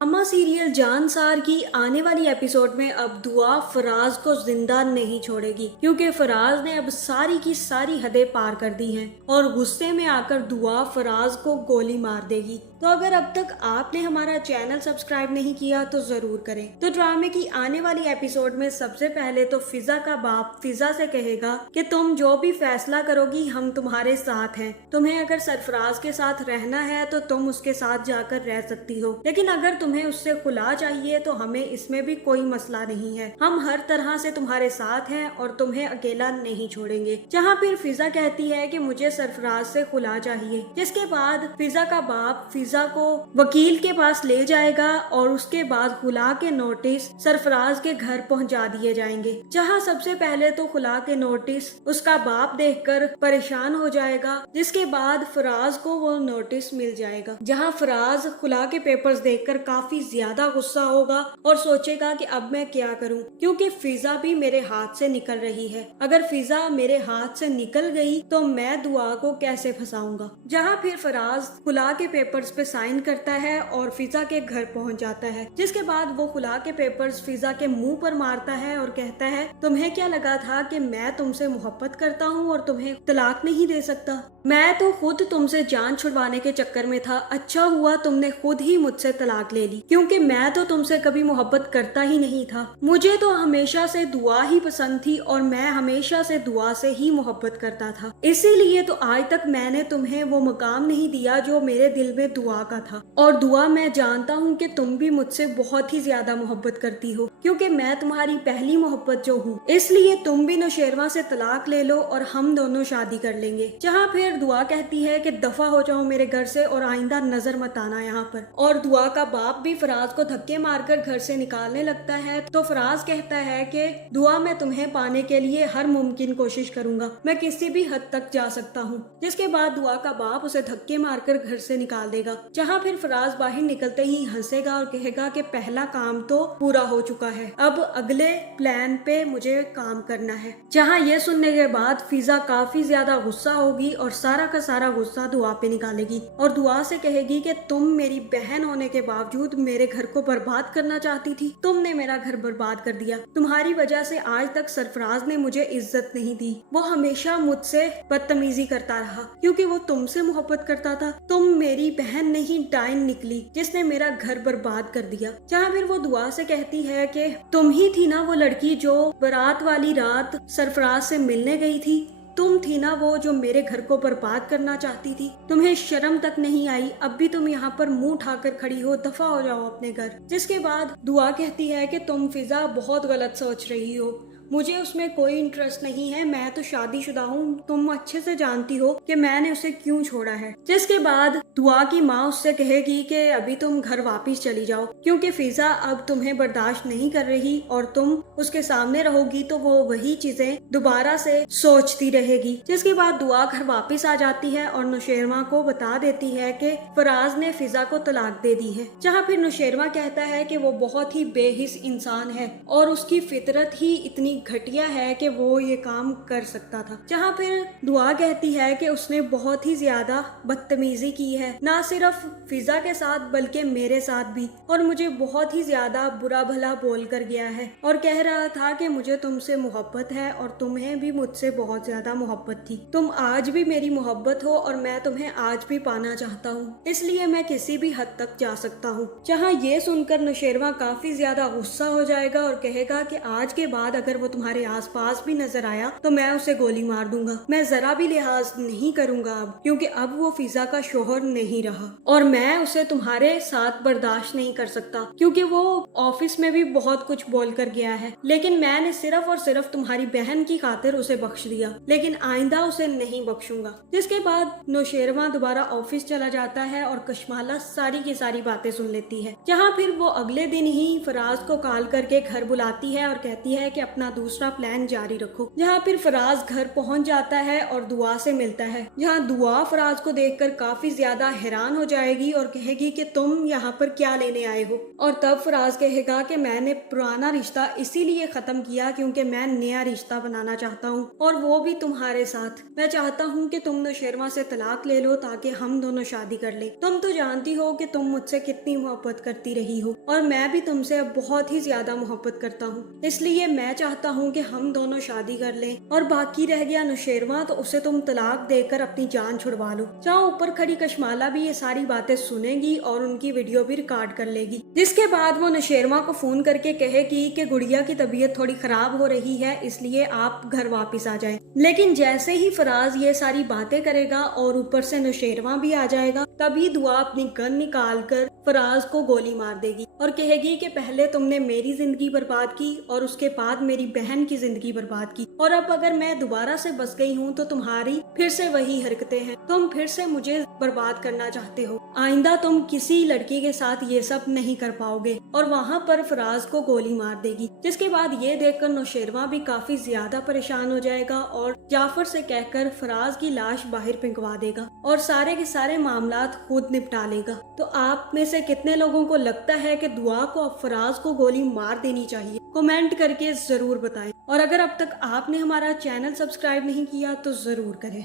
अम्मा सीरियल जानसार की आने वाली एपिसोड में अब दुआ फराज को जिंदा नहीं छोड़ेगी, क्योंकि फराज ने अब सारी की सारी हदें पार कर दी हैं और गुस्से में आकर दुआ फराज को गोली मार देगी। तो अगर अब तक आपने हमारा चैनल सब्सक्राइब नहीं किया तो जरूर करें। तो ड्रामे की आने वाली एपिसोड में सबसे पहले तो फिजा का बाप फिजा से कहेगा कि तुम जो भी फैसला करोगी हम तुम्हारे साथ हैं। तुम्हें अगर सरफराज के साथ रहना है तो तुम उसके साथ जाकर रह सकती हो, लेकिन अगर तुम्हें उससे खुला चाहिए तो हमें इसमें भी कोई मसला नहीं है। हम हर तरह से तुम्हारे साथ हैं और तुम्हें अकेला नहीं छोड़ेंगे। जहाँ फिर फिजा कहती है कि मुझे सरफराज से खुला चाहिए, जिसके बाद फिजा का बाप फिजा को वकील के पास ले जाएगा और उसके बाद खुला के नोटिस सरफराज के घर पहुंचा दिए जाएंगे। जहां सबसे पहले तो खुला के नोटिस उसका बाप देखकर परेशान हो जाएगा, जिसके बाद फराज को वो नोटिस मिल जाएगा। जहां फराज खुला के पेपर्स देखकर काफी ज्यादा गुस्सा होगा और सोचेगा कि अब मैं क्या करूं, क्योंकि फिजा भी मेरे हाथ से निकल रही है। अगर फिजा मेरे हाथ से निकल गई तो मैं दुआ को कैसे फंसाऊंगा। जहां फिर फराज खुला के पेपर्स पे साइन करता है और फिजा के घर पहुंच जाता है, जिसके बाद वो खुला के पेपर्स फिजा के मुंह पर मारता है और कहता है, तुम्हें क्या लगा था कि मैं तुमसे मोहब्बत करता हूँ और तुम्हें तलाक नहीं दे सकता? मैं तो खुद तुमसे जान छुड़वाने के चक्कर में था। अच्छा हुआ तुमने खुद ही मुझसे तलाक ले ली, क्योंकि मैं तो तुमसे कभी मोहब्बत करता ही नहीं था। मुझे तो हमेशा से दुआ ही पसंद थी और मैं हमेशा से दुआ से ही मोहब्बत करता था। इसीलिए तो आज तक मैंने तुम्हें वो मुकाम नहीं दिया जो मेरे दिल में दुआ का था। और दुआ, मैं जानता हूँ कि तुम भी मुझसे बहुत ही ज्यादा मोहब्बत करती हो, क्योंकि मैं तुम्हारी पहली मोहब्बत जो हूँ। इसलिए तुम भी नौशेरवा से तलाक ले लो और हम दोनों शादी कर लेंगे। जहाँ फिर दुआ कहती है कि दफा हो जाओ मेरे घर से और आइंदा नजर मत आना यहाँ पर। और दुआ का बाप भी फराज को धक्के मारकर घर से निकालने लगता है। तो फराज कहता है कि दुआ, मैं तुम्हें पाने के लिए हर मुमकिन कोशिश करूंगा, मैं किसी भी हद तक जा सकता हूँ। जिसके बाद दुआ का बाप उसे धक्के मारकर घर से निकाल देगा। जहाँ फिर फराज बाहर निकलते ही हंसेगा और कहेगा कि पहला काम तो पूरा हो चुका है, अब अगले प्लान पे मुझे काम करना है। जहाँ ये सुनने के बाद फिजा काफी ज्यादा गुस्सा होगी और सारा का सारा गुस्सा दुआ पे निकालेगी और दुआ से कहेगी कि तुम मेरी बहन होने के बावजूद मेरे घर को बर्बाद करना चाहती थी। तुमने मेरा घर बर्बाद कर दिया। तुम्हारी वजह से आज तक सरफराज ने मुझे इज्जत नहीं दी। वो हमेशा मुझसे बदतमीजी करता रहा क्योंकि वो तुमसे मोहब्बत करता था। तुम मेरी बहन नहीं, डाइन निकली जिसने मेरा घर बर्बाद कर दिया। जहाँ फिर वो दुआ से कहती है कि तुम ही थी ना वो लड़की जो बारात वाली रात सरफराज से मिलने गई थी। तुम थी ना वो जो मेरे घर को बर्बाद करना चाहती थी। तुम्हें शर्म तक नहीं आई, अब भी तुम यहाँ पर मुंह उठाकर खड़ी हो, दफा हो जाओ अपने घर। जिसके बाद दुआ कहती है कि तुम फिजा बहुत गलत सोच रही हो, मुझे उसमें कोई इंटरेस्ट नहीं है, मैं तो शादीशुदा हूँ। तुम अच्छे से जानती हो कि मैंने उसे क्यों छोड़ा है। जिसके बाद दुआ की माँ उससे कहेगी कि अभी तुम घर वापस चली जाओ, क्योंकि फिजा अब तुम्हें बर्दाश्त नहीं कर रही और तुम उसके सामने रहोगी तो वो वही चीजें दोबारा से सोचती रहेगी। जिसके बाद दुआ घर वापस आ जाती है और नौशेरवा को बता देती है कि फराज ने फिजा को तलाक दे दी है। जहाँ फिर नौशेरवा कहता है कि वो बहुत ही बेहिस इंसान है और उसकी फितरत ही इतनी घटिया है कि वो ये काम कर सकता था। जहाँ फिर दुआ कहती है कि उसने बहुत ही ज्यादा बदतमीजी की है, ना सिर्फ फिजा के साथ बल्कि मेरे साथ भी, और मुझे बहुत ही ज्यादा बुरा भला बोल कर गया है और कह रहा था कि मुझे तुमसे मोहब्बत है और तुम्हें भी मुझसे बहुत ज्यादा मोहब्बत थी। तुम आज भी मेरी मोहब्बत हो और मैं तुम्हें आज भी पाना चाहता हूँ, इसलिए मैं किसी भी हद तक जा सकता हूँ। जहाँ ये सुनकर नौशेरवा काफी ज्यादा गुस्सा हो जाएगा और कहेगा कि आज के बाद अगर वो तुम्हारे आसपास भी नजर आया तो मैं उसे गोली मार दूंगा। मैं जरा भी लिहाज नहीं करूंगा अब, क्योंकि अब वो फिजा का शोहर नहीं रहा और मैं उसे तुम्हारे साथ बर्दाश्त नहीं कर सकता, क्योंकि वो ऑफिस में भी बहुत कुछ बोल कर गया है। लेकिन मैंने सिर्फ और सिर्फ तुम्हारी बहन की खातिर उसे बख्श दिया, लेकिन आइंदा उसे नहीं बख्शूंगा। जिसके बाद नौशेरवा दोबारा ऑफिस चला जाता है और कशमाला सारी की सारी बातें सुन लेती है। जहाँ फिर वो अगले दिन ही फराज को कॉल करके घर बुलाती है और कहती है कि अपना दूसरा प्लान जारी रखो। जहाँ फिर फराज घर पहुँच जाता है और दुआ से मिलता है, जहाँ दुआ फराज को देखकर काफी ज्यादा हैरान हो जाएगी और कहेगी कि तुम यहाँ पर क्या लेने आए हो। और तब फराज कहेगा कि मैंने पुराना रिश्ता इसीलिए खत्म किया क्योंकि मैं नया रिश्ता बनाना चाहता हूँ, और वो भी तुम्हारे साथ। मैं चाहता हूँ कि तुम नौशेरमा से तलाक ले लो ताकि हम दोनों शादी कर ले। तुम तो जानती हो कि तुम मुझसे कितनी मोहब्बत करती रही हो और मैं भी तुमसे अब बहुत ही ज्यादा मोहब्बत करता हूँ, इसलिए मैं चाहता हूँ कि हम दोनों शादी कर लें। और बाकी रह गया नौशेरमा, तो उसे तुम तलाक देकर अपनी जान छुड़वा लो। जहाँ ऊपर खड़ी कशमाला भी ये सारी बातें सुनेगी और उनकी वीडियो भी रिकॉर्ड कर लेगी, जिसके बाद वो नौशेरमा को फोन करके कहेगी कि गुड़िया की तबीयत थोड़ी खराब हो रही है, इसलिए आप घर वापस आ जाएं। लेकिन जैसे ही फराज ये सारी बातें करेगा और ऊपर से नौशेरमा भी आ जाएगा, तभी दुआ अपनी गन निकाल कर फराज को गोली मार देगी और कहेगी कि पहले तुमने मेरी जिंदगी बर्बाद की और उसके बाद मेरी बहन की जिंदगी बर्बाद की, और अब अगर मैं दोबारा से बस गई हूँ तो तुम्हारी फिर से वही हरकतें हैं, तुम फिर से मुझे बर्बाद करना चाहते हो। आइंदा तुम किसी लड़की के साथ ये सब नहीं कर पाओगे। और वहाँ पर फराज को गोली मार देगी, जिसके बाद ये देखकर नौशेरमा भी काफी ज्यादा परेशान हो जाएगा और जाफर से कहकर फराज की लाश बाहर फेंकवा देगा और सारे के सारे मामलात खुद निपटा लेगा। तो आप में से कितने लोगों को लगता है कि दुआ को अब फराज को गोली मार देनी चाहिए? कमेंट करके जरूर बताएं। और अगर अब तक आपने हमारा चैनल सब्सक्राइब नहीं किया तो जरूर करें।